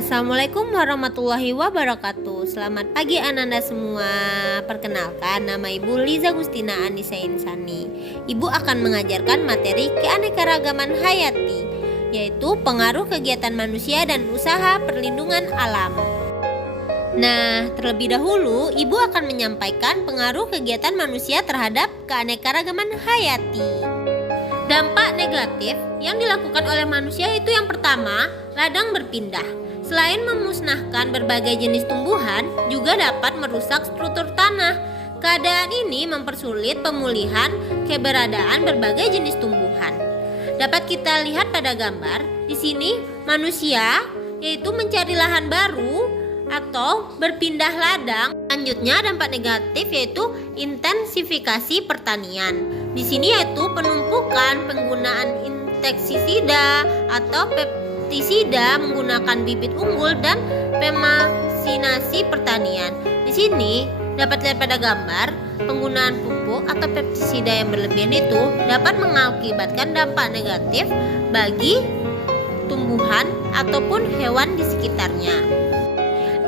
Assalamualaikum warahmatullahi wabarakatuh. Selamat pagi anak-anak semua. Perkenalkan, nama Ibu Liza Gustina Anissa Insani. Ibu akan mengajarkan materi keanekaragaman hayati, yaitu pengaruh kegiatan manusia dan usaha perlindungan alam. Nah, terlebih dahulu Ibu akan menyampaikan pengaruh kegiatan manusia terhadap keanekaragaman hayati. Dampak negatif yang dilakukan oleh manusia itu yang pertama, ladang berpindah. Selain memusnahkan berbagai jenis tumbuhan, juga dapat merusak struktur tanah. Keadaan ini mempersulit pemulihan keberadaan berbagai jenis tumbuhan. Dapat kita lihat pada gambar, di sini manusia yaitu mencari lahan baru atau berpindah ladang. Selanjutnya dampak negatif yaitu intensifikasi pertanian. Di sini yaitu penumpukan penggunaan insektisida atau pestisida menggunakan bibit unggul dan pemasinasi pertanian. Di sini dapat lihat pada gambar, penggunaan pupuk atau pestisida yang berlebihan itu dapat mengakibatkan dampak negatif bagi tumbuhan ataupun hewan di sekitarnya.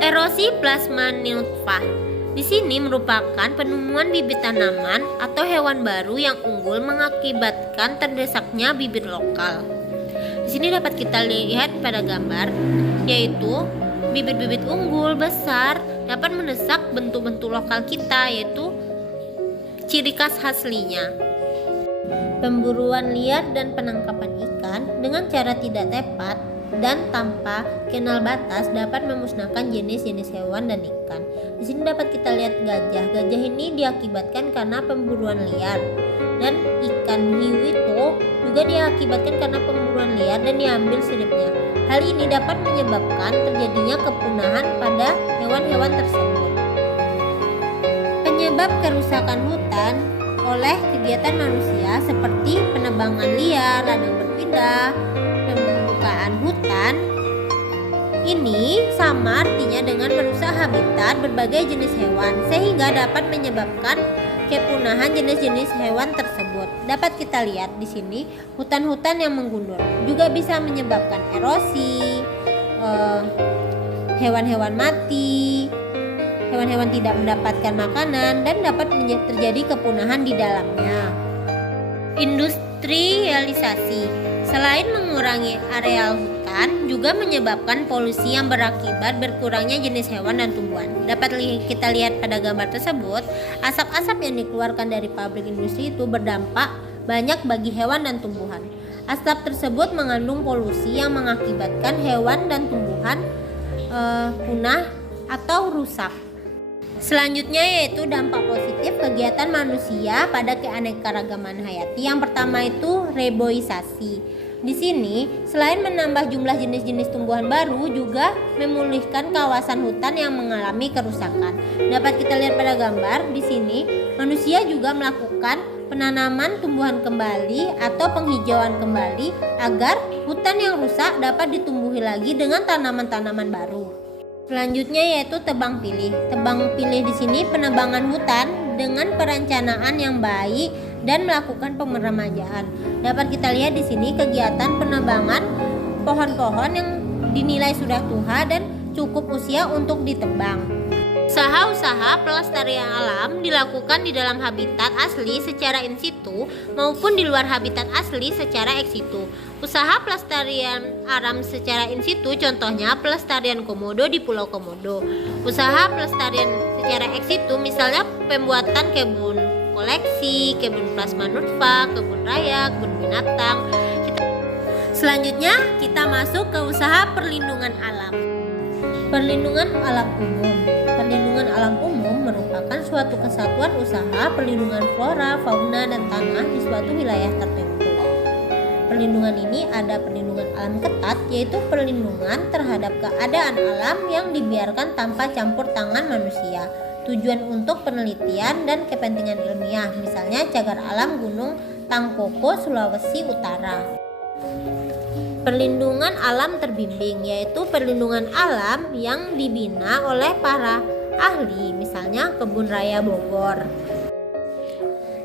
Erosi plasma nutfah. Di sini merupakan penemuan bibit tanaman atau hewan baru yang unggul mengakibatkan terdesaknya bibit lokal. Di sini dapat kita lihat pada gambar, yaitu bibit-bibit unggul besar dapat mendesak bentuk-bentuk lokal kita, yaitu ciri khas aslinya. Pemburuan liar dan penangkapan ikan dengan cara tidak tepat dan tanpa kenal batas dapat memusnahkan jenis-jenis hewan dan ikan. Di sini dapat kita lihat gajah. Gajah ini diakibatkan karena pemburuan liar, dan ikan hiu itu juga diakibatkan karena pemburuan liar dan diambil siripnya. Hal ini dapat menyebabkan terjadinya kepunahan pada hewan-hewan tersebut. Penyebab kerusakan hutan oleh kegiatan manusia seperti penebangan liar, ladang berpindah, pembukaan hutan ini sama artinya dengan merusak habitat berbagai jenis hewan, sehingga dapat menyebabkan kepunahan jenis-jenis hewan tersebut. Dapat kita lihat di sini hutan-hutan yang menggundul juga bisa menyebabkan erosi, hewan-hewan mati, hewan-hewan tidak mendapatkan makanan, dan dapat terjadi kepunahan di dalamnya. Industrialisasi. Selain mengurangi areal hutan, juga menyebabkan polusi yang berakibat berkurangnya jenis hewan dan tumbuhan. Dapat kita lihat pada gambar tersebut, asap-asap yang dikeluarkan dari pabrik industri itu berdampak banyak bagi hewan dan tumbuhan. Asap tersebut mengandung polusi yang mengakibatkan hewan dan tumbuhan punah atau rusak. Selanjutnya yaitu dampak positif kegiatan manusia pada keanekaragaman hayati. Yang pertama itu reboisasi. Di sini selain menambah jumlah jenis-jenis tumbuhan baru, juga memulihkan kawasan hutan yang mengalami kerusakan. Dapat kita lihat pada gambar di sini, manusia juga melakukan penanaman tumbuhan kembali atau penghijauan kembali agar hutan yang rusak dapat ditumbuhi lagi dengan tanaman-tanaman baru. Selanjutnya yaitu tebang pilih. Tebang pilih di sini penebangan hutan dengan perencanaan yang baik dan melakukan pemeremajaan. Dapat kita lihat di sini kegiatan penebangan pohon-pohon yang dinilai sudah tua dan cukup usia untuk ditebang. Usaha-usaha pelestarian alam dilakukan di dalam habitat asli secara in situ maupun di luar habitat asli secara ex situ. Usaha pelestarian alam secara in situ contohnya pelestarian komodo di Pulau Komodo. Usaha pelestarian secara ex situ misalnya pembuatan kebun koleksi, kebun plasma nutfah, kebun raya, kebun binatang. Selanjutnya kita masuk ke usaha perlindungan alam. Perlindungan alam umum. Perlindungan alam umum merupakan suatu kesatuan usaha perlindungan flora, fauna, dan tanah di suatu wilayah tertentu. Perlindungan ini ada perlindungan alam ketat, yaitu perlindungan terhadap keadaan alam yang dibiarkan tanpa campur tangan manusia. Tujuan untuk penelitian dan kepentingan ilmiah, misalnya cagar alam Gunung Tangkoko, Sulawesi Utara. Perlindungan alam terbimbing, yaitu perlindungan alam yang dibina oleh para ahli, misalnya Kebun Raya Bogor.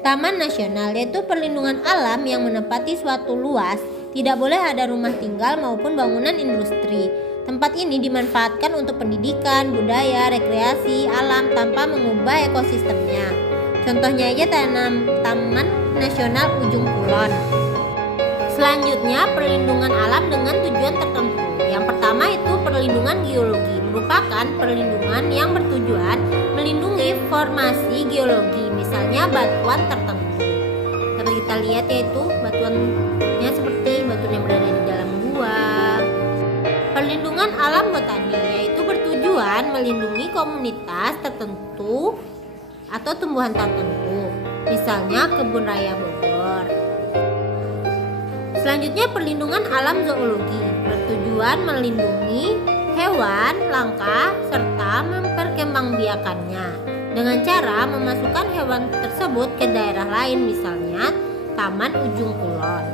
Taman nasional, yaitu perlindungan alam yang menempati suatu luas, tidak boleh ada rumah tinggal maupun bangunan industri. Tempat ini dimanfaatkan untuk pendidikan, budaya, rekreasi, alam tanpa mengubah ekosistemnya. Contohnya aja Taman Nasional Ujung Kulon. Selanjutnya, perlindungan alam dengan tujuan tertentu. Yang pertama itu perlindungan geologi, merupakan perlindungan yang bertujuan melindungi formasi geologi, misalnya batuan tertentu. Dapat kita lihat yaitu batuannya seperti batuan yang berada di dalam gua. Perlindungan alam botani yaitu bertujuan melindungi komunitas tertentu atau tumbuhan tertentu, misalnya kebun raya Bogor. Selanjutnya perlindungan alam zoologi bertujuan melindungi hewan langka serta memperkembangbiakannya dengan cara memasukkan hewan tersebut ke daerah lain, misalnya Taman Ujung Kulon.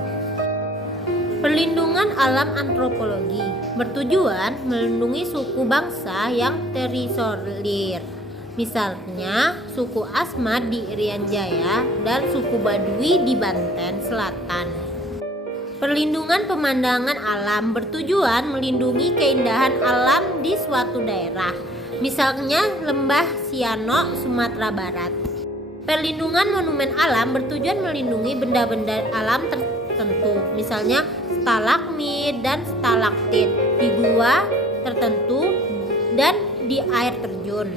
Perlindungan alam antropologi bertujuan melindungi suku bangsa yang terisolir, misalnya suku Asmat di Irian Jaya dan suku Baduy di Banten Selatan. Perlindungan pemandangan alam bertujuan melindungi keindahan alam di suatu daerah, misalnya Lembah Siano, Sumatera Barat. Perlindungan monumen alam bertujuan melindungi benda-benda alam tertentu, misalnya stalagmit dan stalaktit di gua tertentu dan di air terjun.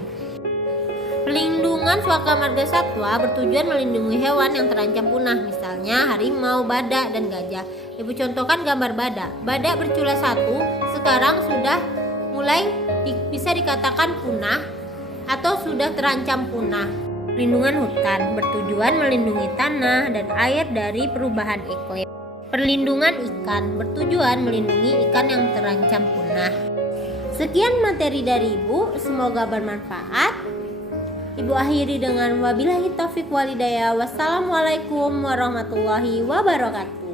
Perlindungan suaka marga satwa bertujuan melindungi hewan yang terancam punah, misalnya harimau, badak, dan gajah. Ibu contohkan gambar badak. Badak bercula satu sekarang sudah mulai bisa dikatakan punah atau sudah terancam punah. Perlindungan hutan bertujuan melindungi tanah dan air dari perubahan iklim. Perlindungan ikan bertujuan melindungi ikan yang terancam punah. Sekian materi dari Ibu, semoga bermanfaat. Ibu akhiri dengan wabillahi taufik walhidayah. Wassalamualaikum warahmatullahi wabarakatuh.